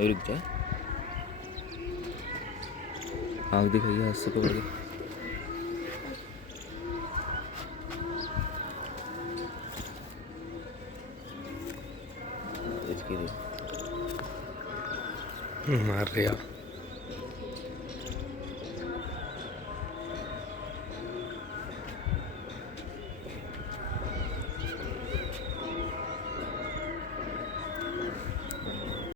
अभी रुक जा, आँख दिखाइए हाथ से पकड़ के। इसकी मार रहा